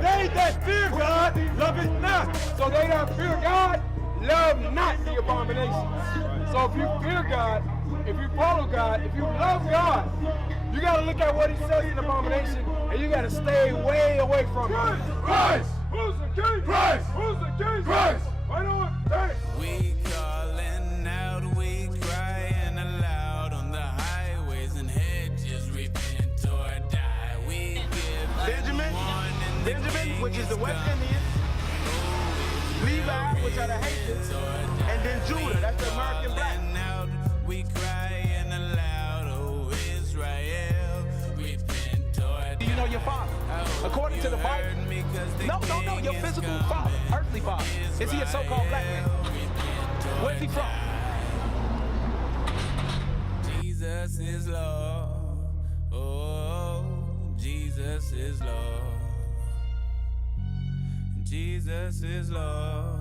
they that fear God love it not. So they that fear God love not the abominations. So if you fear God, if you follow God, if you love God, you got to look at what he says in the abomination, and you got to stay way away from it. Christ! Who's the king? Christ! Who's the king? Christ! Right on! Hey. We calling out, we crying aloud on the highways and hedges, repent or die. We give Benjamin, which is the West Indians, Levi, which are the Haitians, and then Judah, that's the American black. We crying aloud, oh Israel, repent or die. Do you know your father? According to the Bible. No, your physical father, earthly father. Is he a so-called black man? Where's he from? Jesus is Lord. Oh, Jesus is Lord. Jesus is Lord.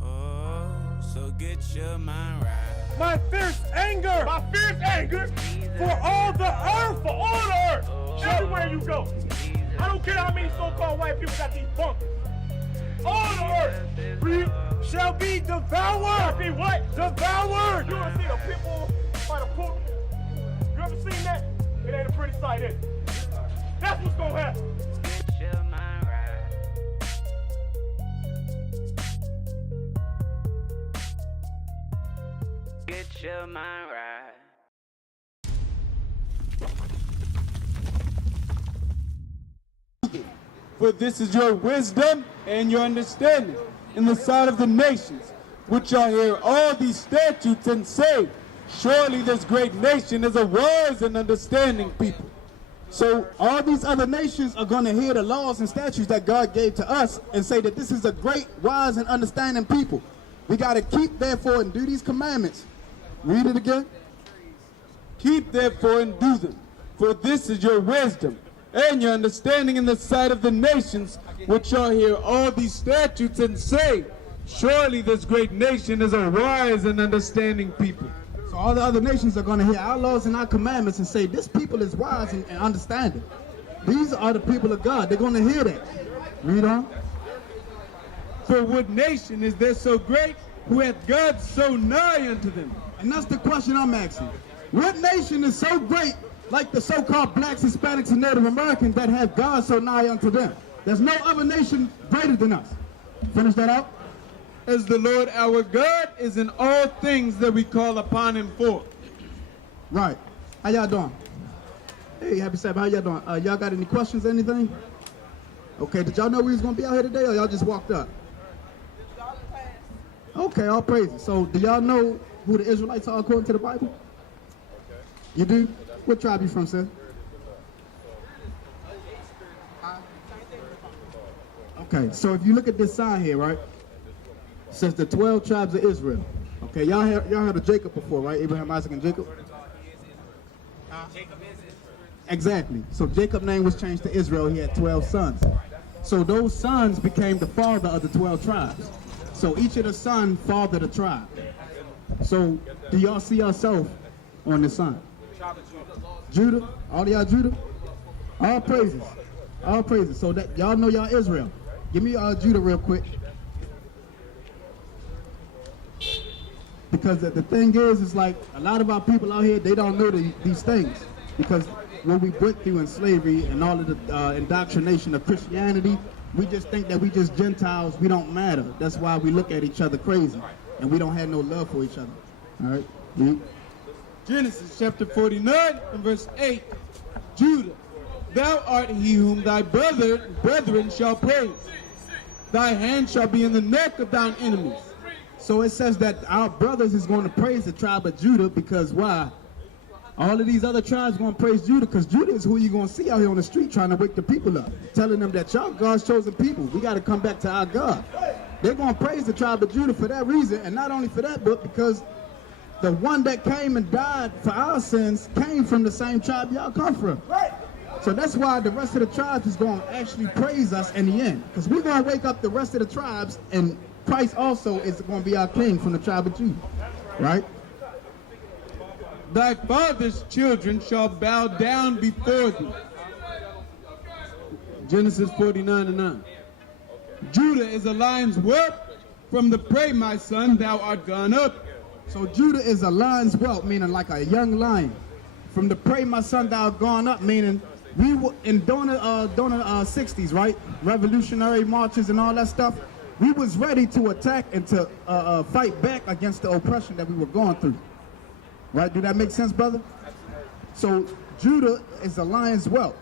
Oh, so get your mind right. My fierce anger for all the earth, everywhere you go. I don't care how many so-called white people got these bunkers. All the earth shall be devoured. Shall be what? Devoured. You ever see the people by the pool? You ever seen that? It ain't a pretty sight, is it? That's what's gonna happen. Get your mind right. Get your mind right. For this is your wisdom and your understanding in the sight of the nations, which shall hear all these statutes and say, surely this great nation is a wise and understanding people. So all these other nations are going to hear the laws and statutes that God gave to us and say that this is a great, wise, and understanding people. We got to keep, therefore, and do these commandments. Read it again. Keep therefore and do them, for this is your wisdom and your understanding in the sight of the nations, which shall hear all these statutes and say, surely this great nation is a wise and understanding people. So all the other nations are going to hear our laws and our commandments and say, this people is wise and understanding. These are the people of God. They're going to hear that. Read on. For what nation is there so great who hath God so nigh unto them? And that's the question I'm asking. What nation is so great, like the so-called blacks, Hispanics, and Native Americans, that have God so nigh unto them? There's no other nation greater than us. Finish that out. As the Lord our God is in all things that we call upon him for. Right. How y'all doing? Hey, happy Sabbath. How y'all doing? Y'all got any questions or anything? Okay, did y'all know we was going to be out here today, or y'all just walked up? Okay, all praises. So, do y'all know who the Israelites are according to the Bible? You do? What tribe you from, sir? Okay, so if you look at this sign here, right? It says the 12 tribes of Israel. Okay, y'all heard of Jacob before, right? Abraham, Isaac, and Jacob? Exactly. So Jacob's name was changed to Israel. He had 12 sons. So those sons became the father of the 12 tribes. So each of the sons fathered a tribe. So do y'all see yourself on the son? Judah? All y'all Judah? All praises. All praises. So that y'all know y'all Israel. Give me Judah real quick. Because the thing is like a lot of our people out here, they don't know these things. Because what we went through in slavery and all of the indoctrination of Christianity, we just think that we just Gentiles, we don't matter. That's why we look at each other crazy. And we don't have no love for each other. All right? Read. Genesis chapter 49 and verse 8. Judah, thou art he whom thy brethren shall praise. Thy hand shall be in the neck of thine enemies. So it says that our brothers is going to praise the tribe of Judah because why? All of these other tribes going to praise Judah because Judah is who you're going to see out here on the street trying to wake the people up. Telling them that y'all God's chosen people. We got to come back to our God. They're going to praise the tribe of Judah for that reason. And not only for that, but because the one that came and died for our sins came from the same tribe y'all come from. So that's why the rest of the tribes is going to actually praise us in the end. Because we're going to wake up the rest of the tribes, and Christ also is going to be our king from the tribe of Judah. Right? Thy father's children shall bow down before thee. Genesis 49:9. Judah is a lion's whelp. From the prey, my son, thou art gone up. So Judah is a lion's whelp, meaning like a young lion. From the prey, my son, thou art gone up, meaning we were during the 60s, right? Revolutionary marches and all that stuff. We was ready to attack and to fight back against the oppression that we were going through. Right? Do that make sense, brother? So Judah is a lion's whelp.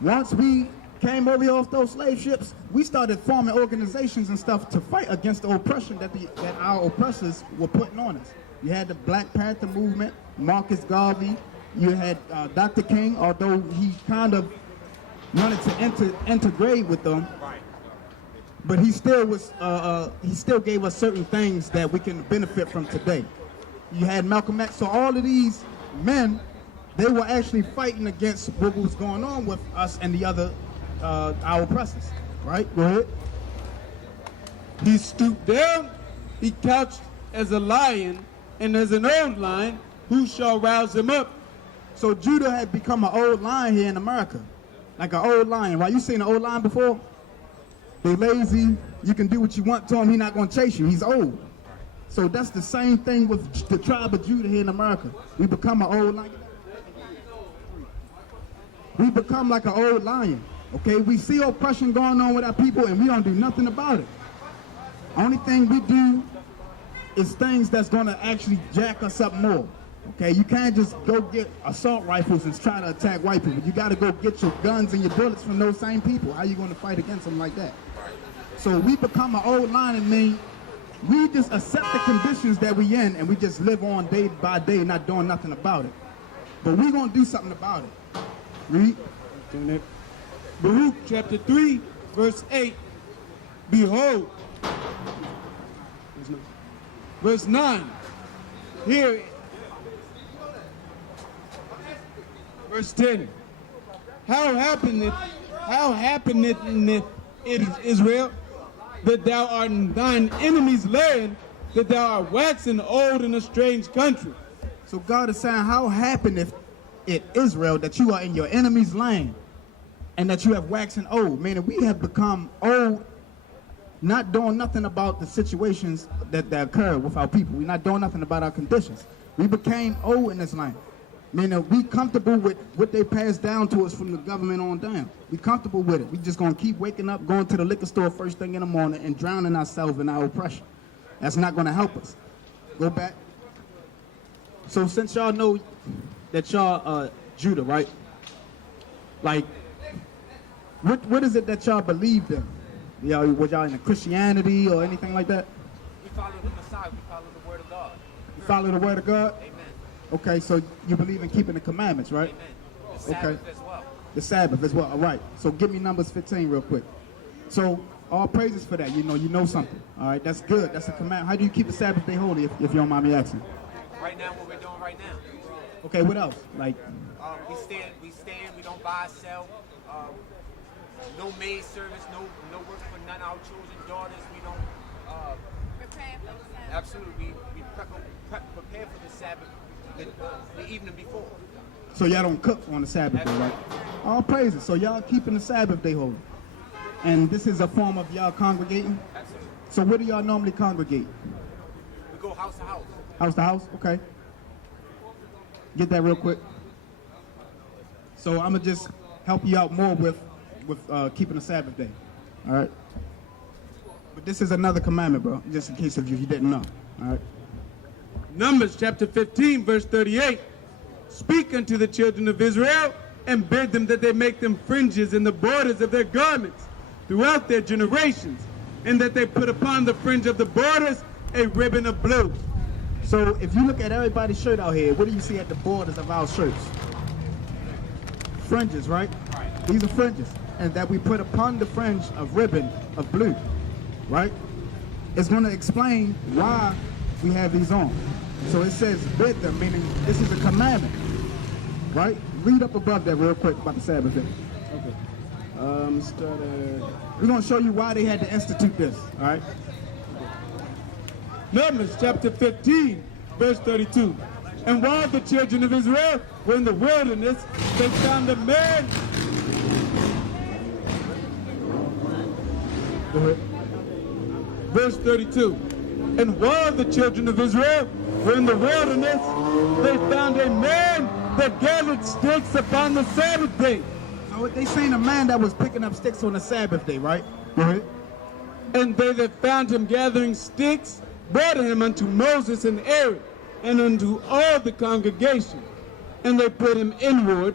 Once we came over here off those slave ships, we started forming organizations and stuff to fight against the oppression that our oppressors were putting on us. You had the Black Panther movement, Marcus Garvey. You had Dr. King, although he kind of wanted to integrate with them, but he still was. He still gave us certain things that we can benefit from today. You had Malcolm X. So all of these men, they were actually fighting against what was going on with us and the other. Our oppressors, right? Go ahead. He stooped down, he couched as a lion, and as an old lion, who shall rouse him up? So Judah had become an old lion here in America. Like an old lion, right? You seen an old lion before? They lazy, you can do what you want to him, he's not gonna chase you, he's old. So that's the same thing with the tribe of Judah here in America. We become an old lion. We become like an old lion. Okay, we see oppression going on with our people and we don't do nothing about it. Only thing we do is things that's gonna actually jack us up more. Okay, you can't just go get assault rifles and try to attack white people. You gotta go get your guns and your bullets from those same people. How you gonna fight against them like that? So we become an old lion and mean we just accept the conditions that we in and we just live on day by day not doing nothing about it. But we're gonna do something about it. Read. Baruch chapter 3, verse 8. Behold. Verse 9. Here. Verse 10. How happeneth it, Israel, that thou art in thine enemy's land, that thou art waxen old in a strange country? So God is saying, how happeneth it, Israel, that you are in your enemy's land? And that you have waxen old, meaning we have become old, not doing nothing about the situations that occur with our people. We're not doing nothing about our conditions. We became old in this land, meaning we comfortable with what they passed down to us from the government on down. We comfortable with it. We just gonna keep waking up, going to the liquor store first thing in the morning and drowning ourselves in our oppression. That's not gonna help us. Go back. So since y'all know that y'all Judah, right? Like, what is it that y'all believed in? Y'all, was y'all into Christianity or anything like that? We follow the Messiah. We follow the Word of God. You follow the Word of God? Amen. Okay, so you believe in keeping the commandments, right? Amen. The Sabbath as well. The Sabbath as well. All right. So give me Numbers 15 real quick. So all praises for that. You know something. All right, that's good. That's a command. How do you keep the Sabbath day holy, if you don't mind me asking? Right now, what we're doing right now. Okay, what else? Like, we stand. We don't buy, sell. No maid service, no work for none of our children, daughters. We don't prepare for the Sabbath. Absolutely, we prepare for the Sabbath the evening before. so y'all don't cook on the Sabbath day, right? All praises. So y'all keeping the Sabbath day holy, and this is a form of y'all congregating. Absolutely. So where do y'all normally congregate? We go house to house. House to house? Okay. Get that real quick. So I'm gonna just help you out more with keeping the Sabbath day. All right. But this is another commandment, bro, just in case if you didn't know. All right. Numbers chapter 15, verse 38. Speak unto the children of Israel and bid them that they make them fringes in the borders of their garments throughout their generations, and that they put upon the fringe of the borders a ribbon of blue. So if you look at everybody's shirt out here, what do you see at the borders of our shirts? Fringes, right? These are fringes. And that we put upon the fringe of ribbon of blue, right? It's going to explain why we have these on. So it says bid them, meaning this is a commandment, right? Read up above that real quick about the Sabbath day. Okay. We're going to show you why they had to institute this, all right? Numbers chapter 15, verse 32. And while the children of Israel were in the wilderness, they found a man. Go ahead. Verse 32. And while the children of Israel were in the wilderness, they found a man that gathered sticks upon the Sabbath day. So they seen a man that was picking up sticks on the Sabbath day, right? Go ahead. And they that found him gathering sticks brought him unto Moses and Aaron, and unto all the congregation. And they put him inward,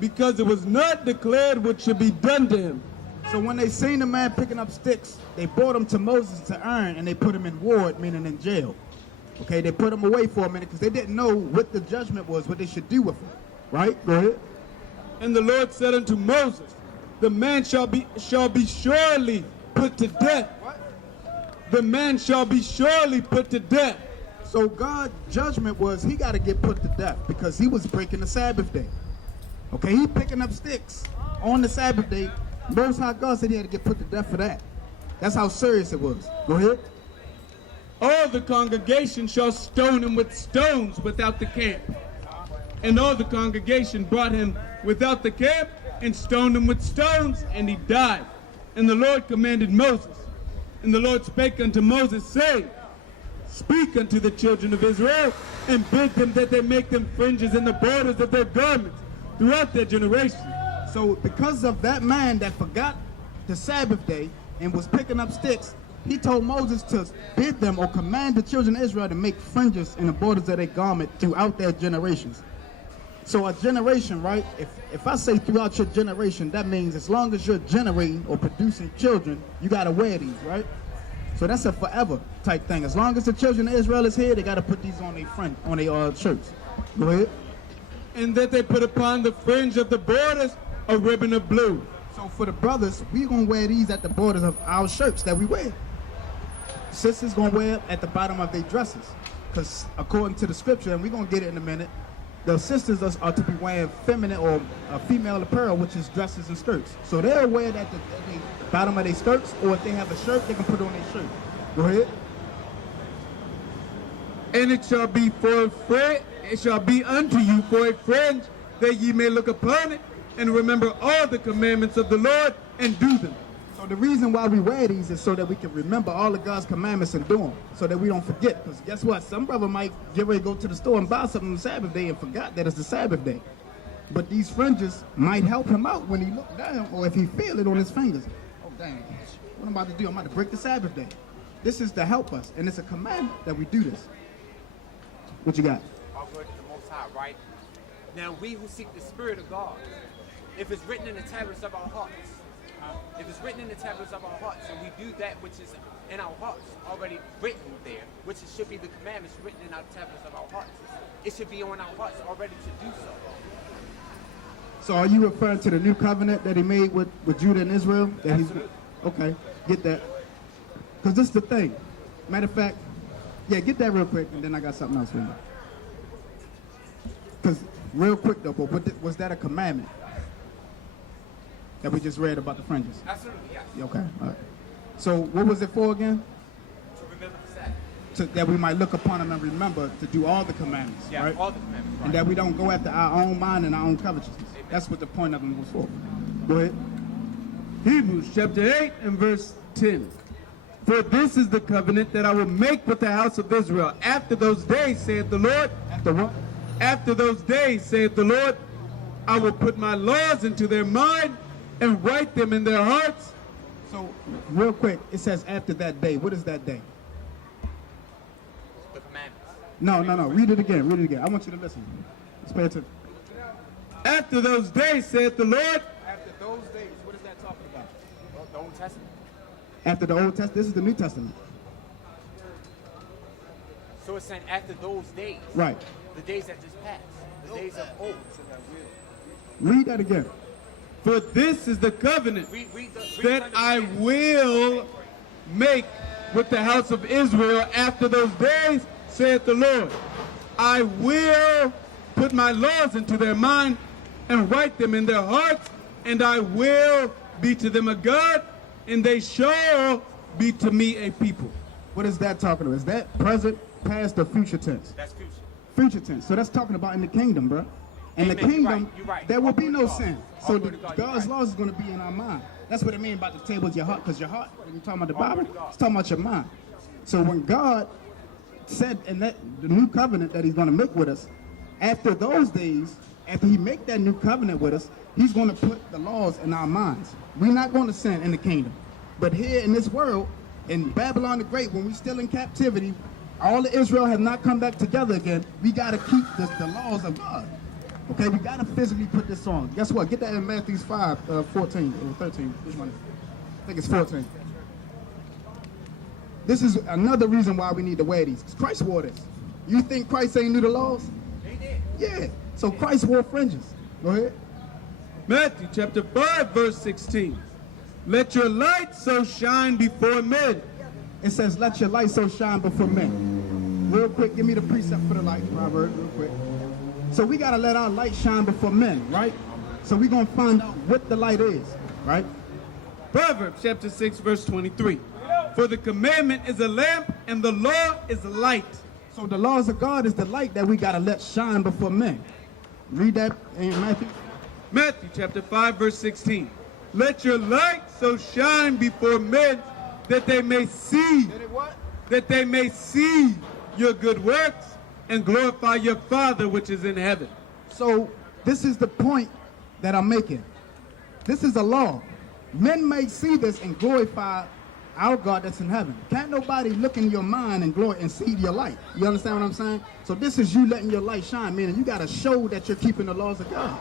because it was not declared what should be done to him. So when they seen the man picking up sticks, they brought him to Moses to Aaron, and they put him in ward, meaning in jail. Okay, they put him away for a minute because they didn't know what the judgment was, what they should do with him. Right? Go ahead. And the Lord said unto Moses, the man shall be surely put to death. What? The man shall be surely put to death. So God's judgment was he got to get put to death because he was breaking the Sabbath day. Okay, he picking up sticks on the Sabbath day. Most High God said he had to get put to death for that. That's how serious it was. Go ahead. All the congregation shall stone him with stones without the camp. And all the congregation brought him without the camp and stoned him with stones, and he died. And the Lord commanded Moses. And the Lord spake unto Moses, saying, Speak unto the children of Israel, and bid them that they make them fringes in the borders of their garments throughout their generation. So because of that man that forgot the Sabbath day and was picking up sticks, he told Moses to bid them or command the children of Israel to make fringes in the borders of their garment throughout their generations. So a generation, right? If I say throughout your generation, that means as long as you're generating or producing children, you got to wear these, right? So that's a forever type thing. As long as the children of Israel is here, they got to put these on their shirts. Go ahead. And that they put upon the fringe of the borders a ribbon of blue. So for the brothers, we're going to wear these at the borders of our shirts that we wear. Sisters going to wear it at the bottom of their dresses. Because according to the scripture, and we're going to get it in a minute, the sisters are to be wearing feminine or female apparel, which is dresses and skirts. So they'll wear it at the bottom of their skirts, or if they have a shirt, they can put it on their shirt. Go ahead. And it shall be for a friend, it shall be unto you for a fringe, that ye may look upon it, and remember all the commandments of the Lord, and do them. So the reason why we wear these is so that we can remember all of God's commandments and do them, so that we don't forget. Because guess what? Some brother might get ready to go to the store and buy something on the Sabbath day and forgot that it's the Sabbath day. But these fringes might help him out when he look down, or if he feel it on his fingers. Oh, dang. What I'm about to do? I'm about to break the Sabbath day. This is to help us, and it's a commandment that we do this. What you got? All glory to the Most High, right? Now we who seek the Spirit of God, if it's written in the tablets of our hearts, if it's written in the tablets of our hearts, and we do that which is in our hearts, already written there, which should be the commandments written in our tablets of our hearts, it should be on our hearts already to do so. So are you referring to the new covenant that he made with Judah and Israel? That Absolutely. Okay, get that. Because this is the thing. Matter of fact, yeah, get that real quick, and then I got something else for you. Because real quick though, but was that a commandment that we just read about the fringes? Absolutely, yes. Okay, all right. So what was it for again? To remember the Sabbath. That we might look upon them and remember to do all the commandments, Yeah, right? all the commandments, right. And that we don't go after our own mind and our own covetousness. Amen. That's what the point of them was for. Go ahead. Hebrews chapter 8 and verse 10. For this is the covenant that I will make with the house of Israel. After those days, saith the Lord. After what? After those days, saith the Lord, I will put my laws into their mind and write them in their hearts. So, real quick, it says after that day. What is that day? The commandments. No. Read it again. Read it again. I want you to listen. Let's pay attention. After those days, saith the Lord. After those days, what is that talking about? The Old Testament. After the Old Testament, this is the New Testament. So it's saying after those days. Right. The days that just passed. The days of old. Read that again. For this is the covenant Read that I will make with the house of Israel after those days, saith the Lord. I will put my laws into their mind and write them in their hearts, and I will be to them a God, and they shall be to me a people. What is that talking about? Is that present, past, or future tense? That's future. Future tense. So that's talking about in the kingdom, bro. In the Amen. kingdom, You're right. there will All be glory no to God. sin. All So glory to God. God's You're right. laws is going to be in our mind. That's what it means about the tables, your heart, because your heart, when you're talking about the Bible, it's talking about your mind. So when God said in the new covenant that he's going to make with us, after those days, after he make that new covenant with us, he's going to put the laws in our minds. We're not going to sin in the kingdom. But here in this world, in Babylon the Great, when we're still in captivity, all of Israel has not come back together again. We got to keep the laws of God. Okay, we got to physically put this on. Guess what? Get that in Matthew 5, 14 or 13. Which one? I think it's 14. This is another reason why we need to wear these. Christ wore this. You think Christ ain't knew the laws? He did. Yeah. So Christ wore fringes. Go ahead. Matthew chapter 5, verse 16. Let your light so shine before men. It says, let your light so shine before men. Real quick, give me the precept for the light, Robert, real quick. So we got to let our light shine before men, right? So we're going to find out what the light is, right? Proverbs chapter 6, verse 23. For the commandment is a lamp, and the law is a light. So the laws of God is the light that we got to let shine before men. Read that in Matthew. Matthew chapter 5, verse 16. Let your light so shine before men that they may see. That they may see your good works and glorify your Father which is in heaven. So this is the point that I'm making. This is a law. Men may see this and glorify our God that's in heaven. Can't nobody look in your mind and glory and see your light. You understand what I'm saying? So this is you letting your light shine, meaning you got to show that you're keeping the laws of God.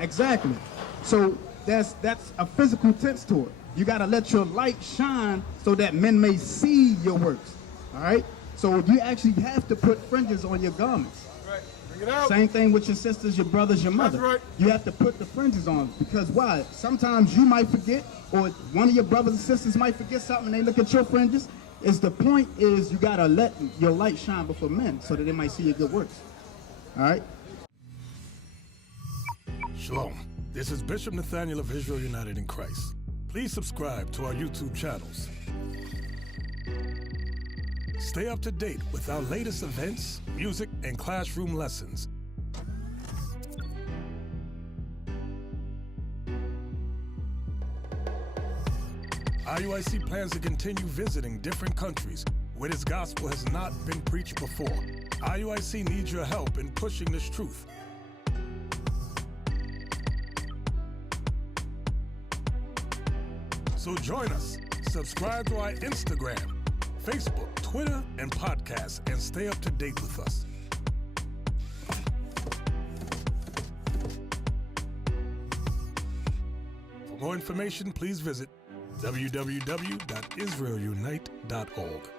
Exactly. So that's a physical tense to it. You got to let your light shine so that men may see your works. All right? So you actually have to put fringes on your garments. Right. Bring it out. Same thing with your sisters, your brothers, your mother. That's right. You have to put the fringes on because why? Sometimes you might forget, or one of your brothers and sisters might forget something and they look at your fringes. The point is you got to let your light shine before men so that they might see your good works. All right? Shalom. This is Bishop Nathaniel of Israel United in Christ. Please subscribe to our YouTube channels. Stay up to date with our latest events, music, and classroom lessons. IUIC plans to continue visiting different countries where this gospel has not been preached before. IUIC needs your help in pushing this truth. So join us. Subscribe to our Instagram, Facebook, Twitter, and podcasts, and stay up to date with us. For more information, please visit www.israelunite.org.